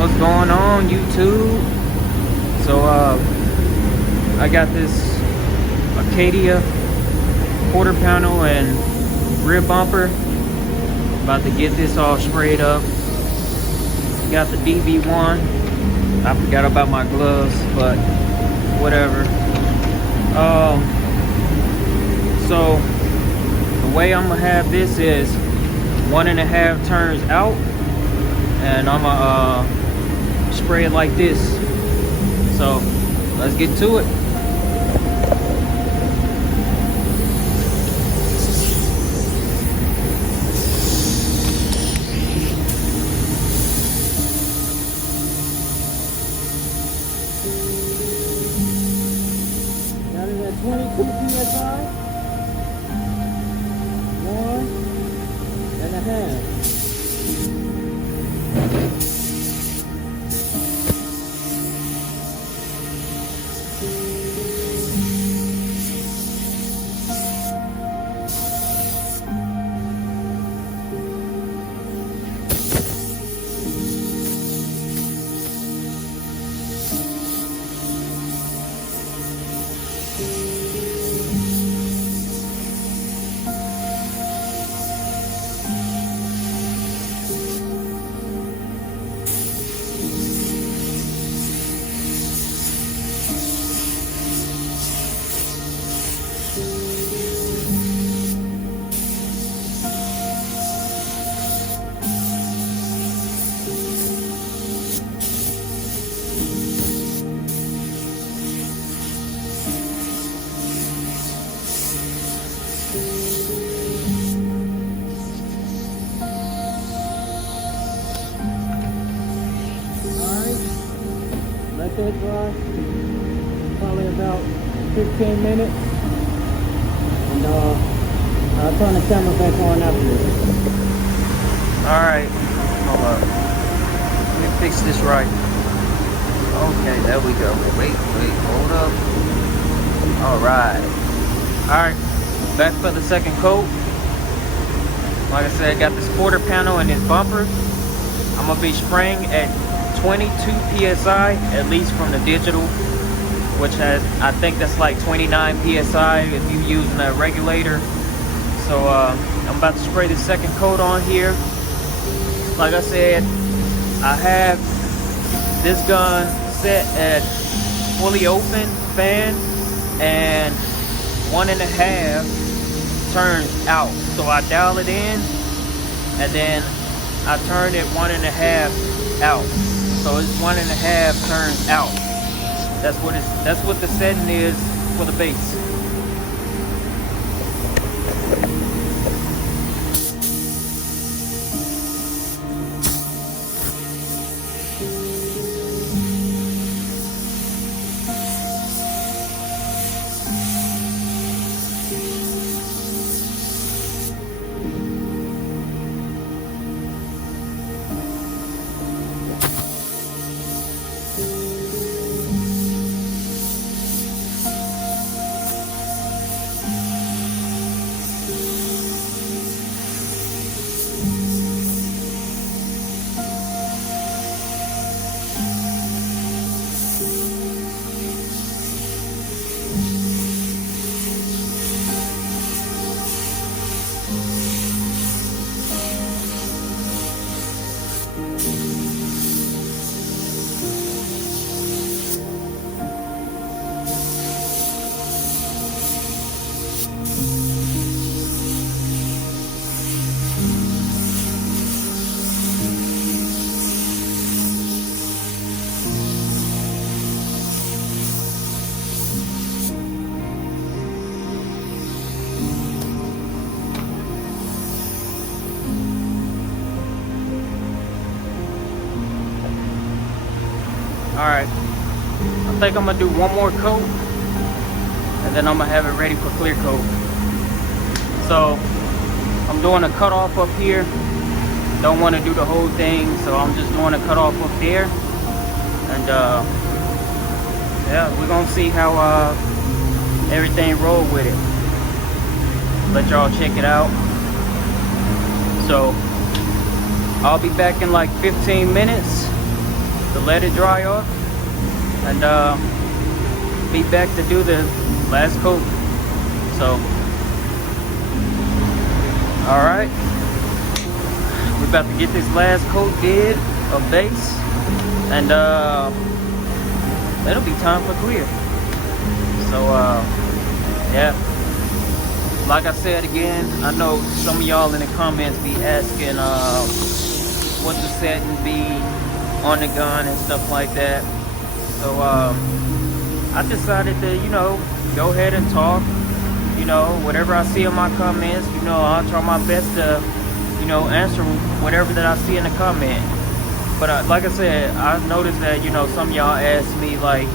What's going on, YouTube? So I got this Acadia quarter panel and rear bumper. About to get this all sprayed up. Got the DV1. I forgot about my gloves, but whatever. So the way I'm gonna have this is 1.5 turns out, and I'm gonna spray it like this. So let's get to it. Got it at 22 psi. 1.5. Let that dry, probably about 15 minutes, and I'll turn the camera back on after this. Alright, hold up. Let me fix this right. Okay, there we go. Wait, hold up. Alright. Alright, back for the second coat. Like I said, I got this quarter panel and this bumper. I'm going to be spraying at 22 psi, at least from the digital, which has, I think that's like 29 psi if you're using a regulator. So I'm about to spray the second coat on here. Like I said, I have this gun set at fully open fan and 1.5 turns out. So I dial it in and then I turn it 1.5 out. So it's 1.5 turns out. That's what the setting is for the base. Alright, I think I'm going to do one more coat and then I'm going to have it ready for clear coat. So I'm doing a cutoff up here. Don't want to do the whole thing, so I'm just doing a cutoff up there. And yeah, we're going to see how everything roll with it. Let y'all check it out. So I'll be back in like 15 minutes to let it dry off, and be back to do the last coat. So, all right, we're about to get this last coat did of base, and it'll be time for clear. So yeah, like I said again, I know some of y'all in the comments be asking what the setting be on the gun and stuff like that. So I decided to, you know, go ahead and talk. You know, whatever I see in my comments, you know, I'll try my best to, you know, answer whatever that I see in the comment. But like I said, I noticed that, you know, some of y'all asked me like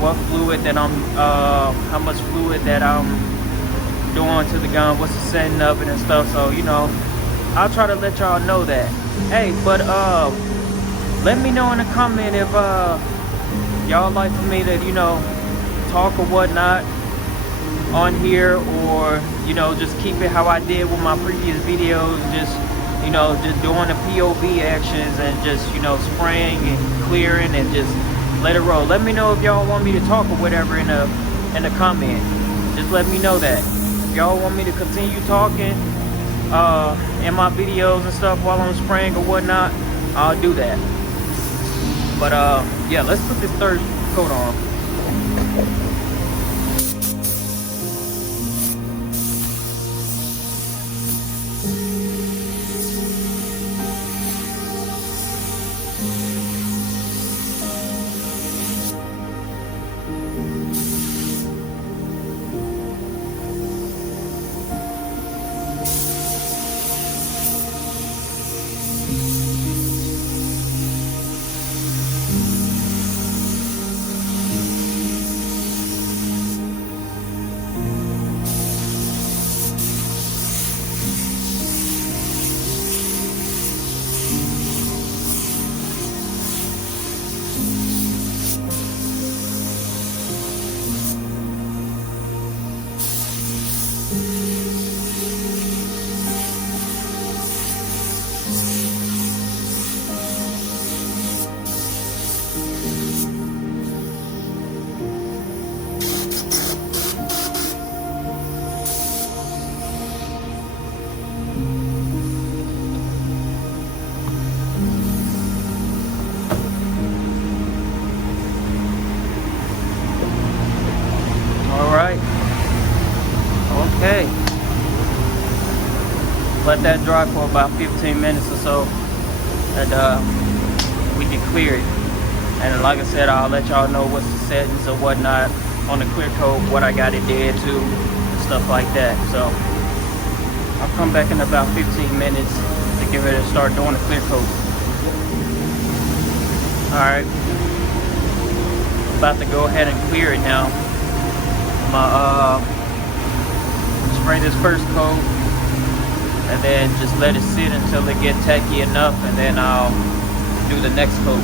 what fluid that I'm, how much fluid that I'm doing to the gun, what's the setting of it and stuff. So, you know, I'll try to let y'all know that. Hey, but let me know in the comment if y'all like for me to, you know, talk or whatnot on here, or, you know, just keep it how I did with my previous videos, just, you know, just doing the POV actions and just, you know, spraying and clearing and just let it roll. Let me know if y'all want me to talk or whatever in the comment. Just let me know that. If y'all want me to continue talking in my videos and stuff while I'm spraying or whatnot, I'll do that. But yeah, let's put this third coat on. Okay, let that dry for about 15 minutes or so, and we can clear it. And like I said, I'll let y'all know what's the settings or whatnot on the clear coat, what I got it dead to, and stuff like that. So I'll come back in about 15 minutes to get ready to start doing the clear coat. Alright, about to go ahead and clear it now. Spray this first coat and then just let it sit until it gets tacky enough, and then I'll do the next coat.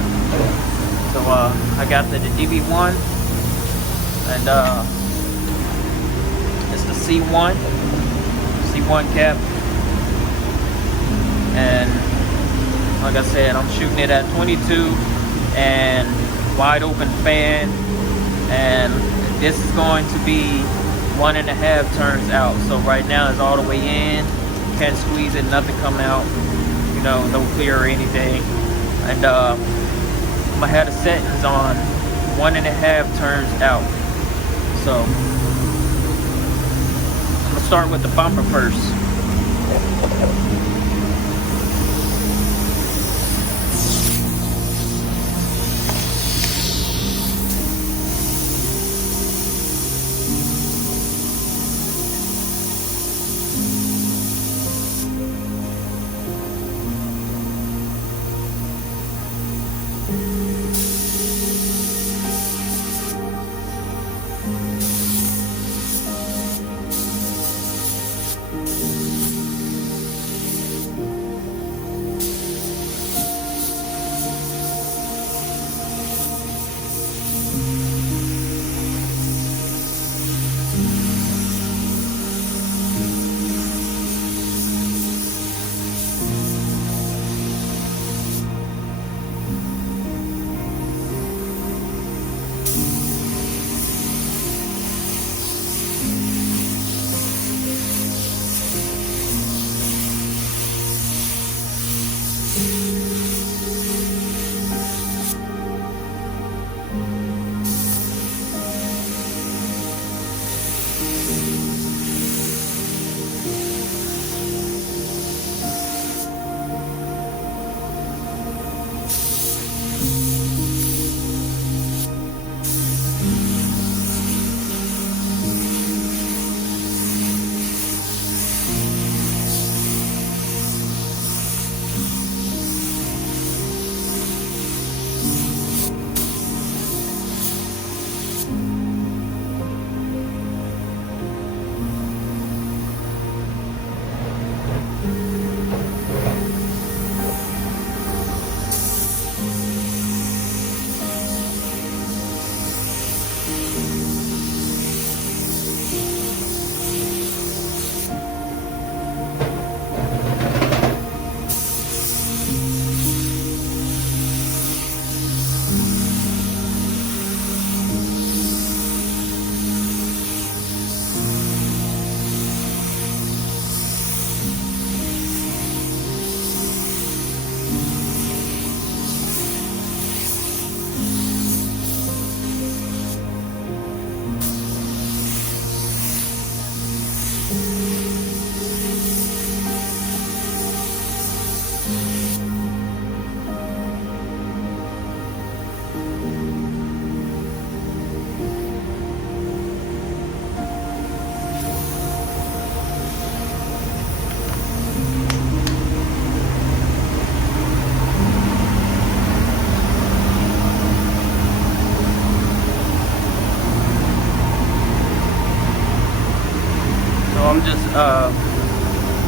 So I got the DV1, and it's the C1 cap, and like I said, I'm shooting it at 22 and wide open fan, and this is going to be 1.5 turns out. So right now it's all the way in, can't squeeze it, nothing come out, you know, no clear or anything. And I'm gonna have the settings on 1.5 turns out. So I'm gonna start with the bumper first.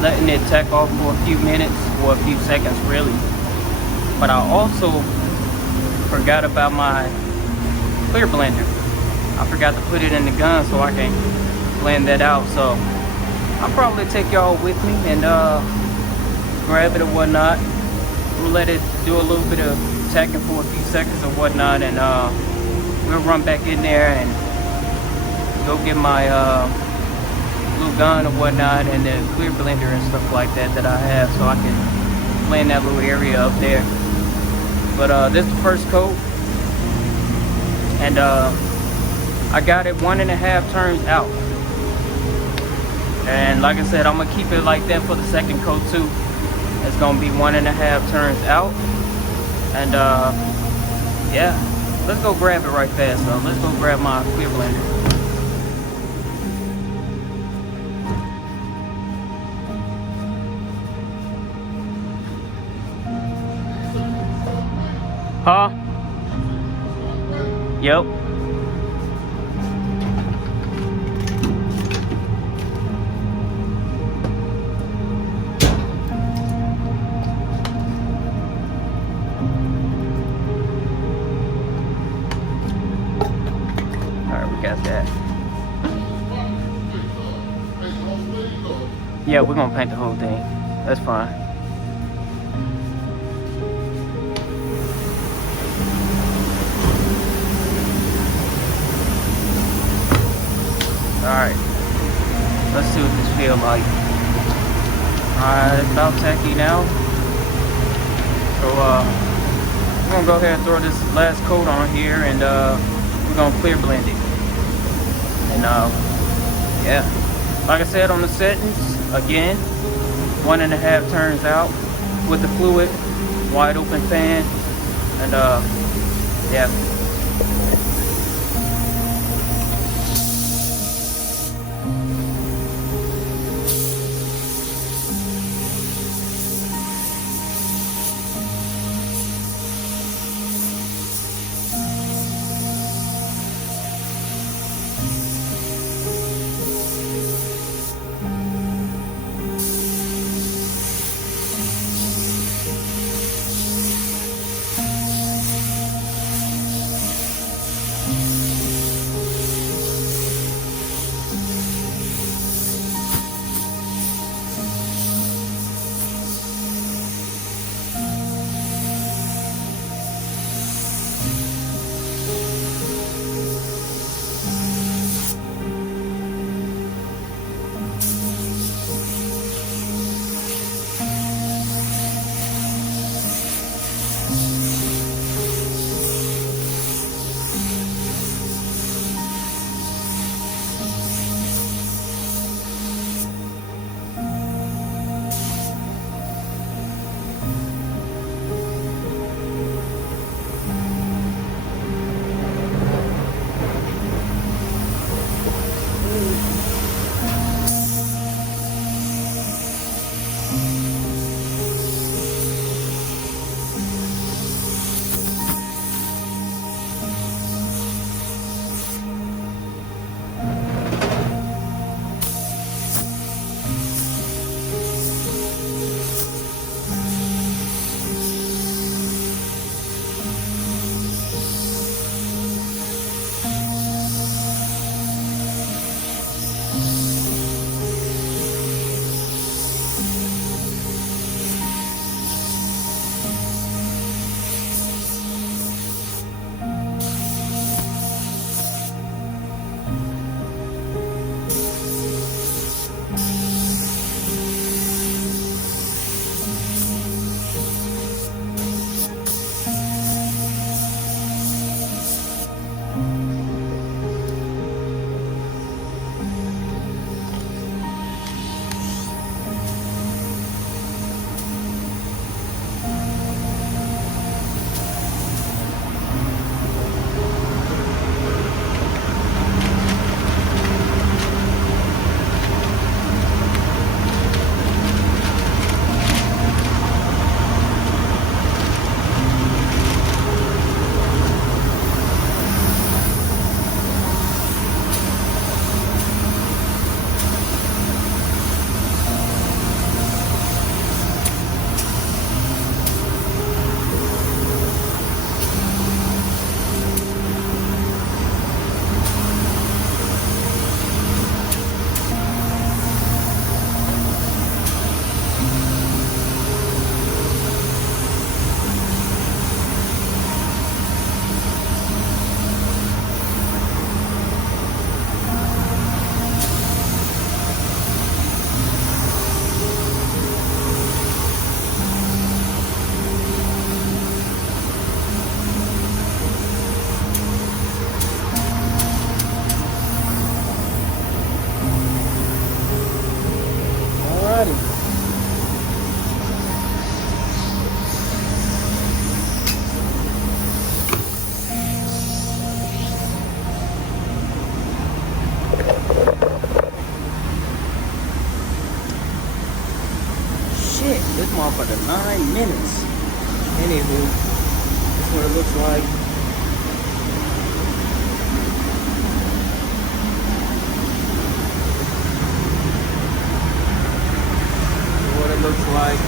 letting it tack off for a few minutes or a few seconds really. But I also forgot about my clear blender. I forgot to put it in the gun so I can blend that out. So I'll probably take y'all with me and grab it or whatnot. We'll let it do a little bit of tacking for a few seconds or whatnot, and we'll run back in there and go get my little gun or whatnot and the clear blender and stuff like that that I have, so I can blend that little area up there. But this is the first coat, and I got it 1.5 turns out. And like I said, I'm gonna keep it like that for the second coat too. It's gonna be 1.5 turns out. And yeah, let's go grab it right fast though. Let's go grab my clear blender. Huh? Yep. Got that. Yeah, we're gonna paint the whole thing. That's fine. Alright. Let's see what this feels like. Alright, it's about tacky now. So we're gonna go ahead and throw this last coat on here, and we're gonna clear blend it. And yeah, like I said on the settings, again, 1.5 turns out with the fluid, wide open fan, and yeah. minutes. Anywho, this is what it looks like. What it looks like.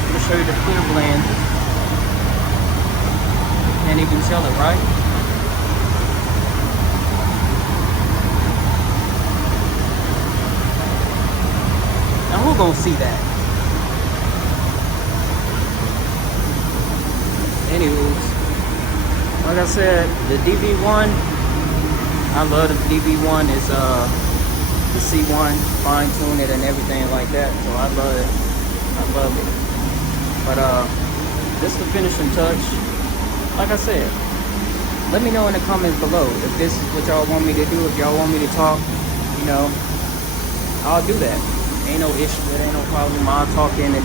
I'm gonna show you the clear blend. Can't even tell it, right? Now who gonna see that? Anyways, like I said, the DV1, I love the DV1. It's the C1, fine tune it and everything like that. So I love it. I love it. But this is the finishing touch. Like I said, let me know in the comments below if this is what y'all want me to do. If y'all want me to talk, you know, I'll do that. Ain't no issue. It ain't no problem. I'll talk in it.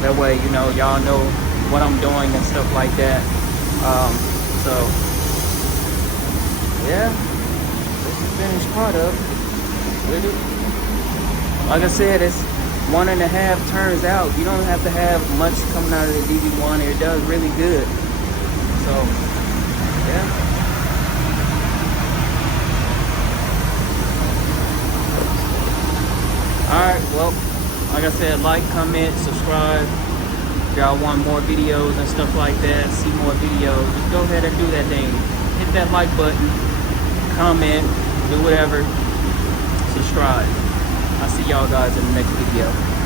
That way, you know, y'all know what I'm doing and stuff like that. So yeah, this is the finished product with it. Like I said, it's 1.5 turns out. You don't have to have much coming out of the DV1. It does really good. So yeah. Alright, well, like I said, like, comment, subscribe. If y'all want more videos and stuff like that, see more videos, just go ahead and do that thing. Hit that like button, comment, do whatever, subscribe. I'll see y'all guys in the next video.